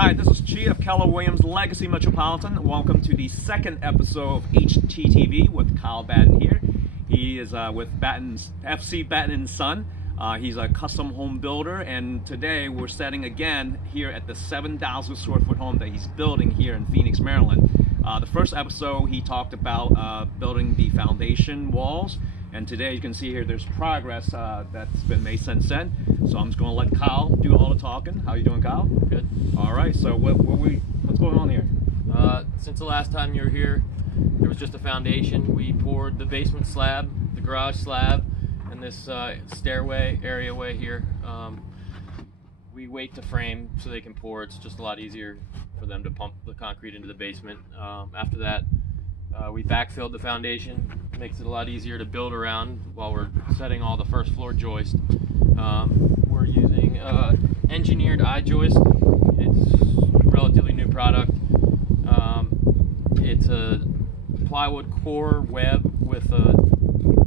Hi, this is Chi of Keller Williams Legacy Metropolitan. Welcome to the second episode of HChiTV with Kyle Batton here. He is with Batton Son. He's a custom home builder, and today we're setting again here at the 7,000 square foot home that he's building here in Pheonix, Maryland. The first episode he talked about building the foundation walls, and today you can see here there's progress that's been made since then. So I'm just going to let Kyle do all the talking. How you doing, Kyle? Good. All right. So what's going on here? Since the last time you were here, there was just a foundation. We poured the basement slab, the garage slab, and this stairway areaway here. We wait to frame so they can pour. It's just a lot easier for them to pump the concrete into the basement. After that, we backfilled the foundation. Makes it a lot easier to build around while we're setting all the first floor joist. We're using engineered joist. It's a relatively new product. It's a plywood core web with a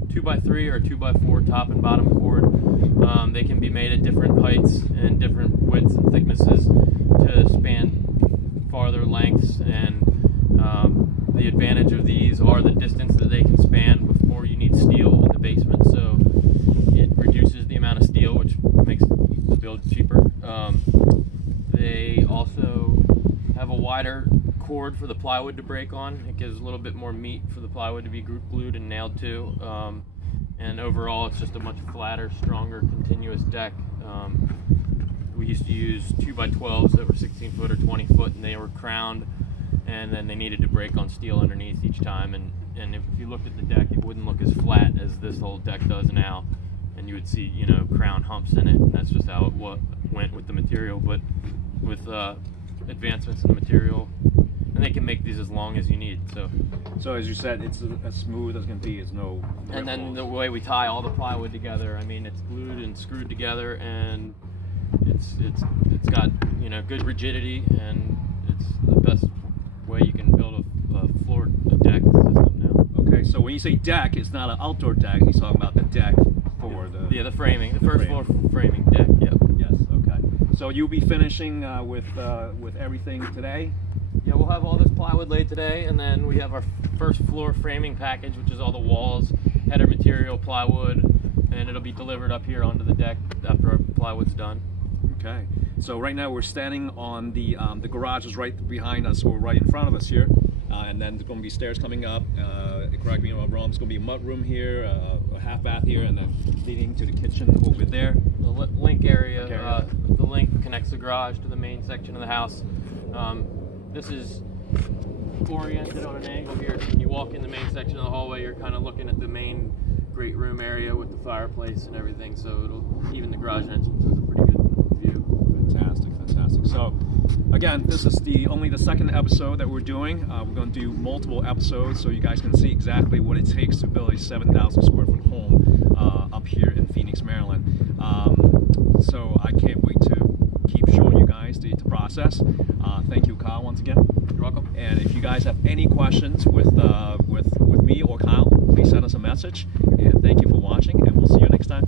2x3 or 2x4 top and bottom cord. They can be made at different heights and different widths and thicknesses to span farther lengths, and the advantage of these are the distance that they can span before you need steel in the basement. So it reduces the amount of steel, which makes the build cheaper. They also have a wider cord for the plywood to break on. It gives a little bit more meat for the plywood to be glued and nailed to. And overall, it's just a much flatter, stronger, continuous deck. We used to use 2x12s that were 16 foot or 20 foot, and they were crowned, and then they needed to break on steel underneath each time. And if you looked at the deck, it wouldn't look as flat as this whole deck does now, and you would see, you know, crown humps in it, and that's just how it went with the material. But with advancements in the material, and they can make these as long as you need. So as you said, it's as smooth as can be. It's no. And then the way we tie all the plywood together, I mean, it's glued and screwed together, and it's got, you know, good rigidity, and it's the best way you can build a deck system now. Okay, so when you say deck, it's not an outdoor deck. He's talking about the deck for the framing, the first floor framing deck. Yep. Yes. Okay. So you'll be finishing with everything today. Yeah, we'll have all this plywood laid today, and then we have our first floor framing package, which is all the walls, header material, plywood, and it'll be delivered up here onto the deck after our plywood's done. Okay. So right now we're standing on the garage is right behind us, or right in front of us here, and then there's going to be stairs coming up. Correct me if I'm wrong. There's going to be a mud room here, a half bath here, and then leading to the kitchen over there. The link area. The link connects the garage to the main section of the house. This is oriented on an angle here. So when you walk in the main section of the hallway, you're kind of looking at the main great room area with the fireplace and everything. So even the garage entrance is a pretty good view. Fantastic, fantastic. So again, this is only the second episode that we're doing. We're going to do multiple episodes so you guys can see exactly what it takes to build a 7,000 square foot home up here in Pheonix, Maryland. So I can't wait to keep showing you guys the process. Thank you, Kyle, once again. You're welcome. And if you guys have any questions with me or Kyle, please send us a message. And thank you for watching, and we'll see you next time.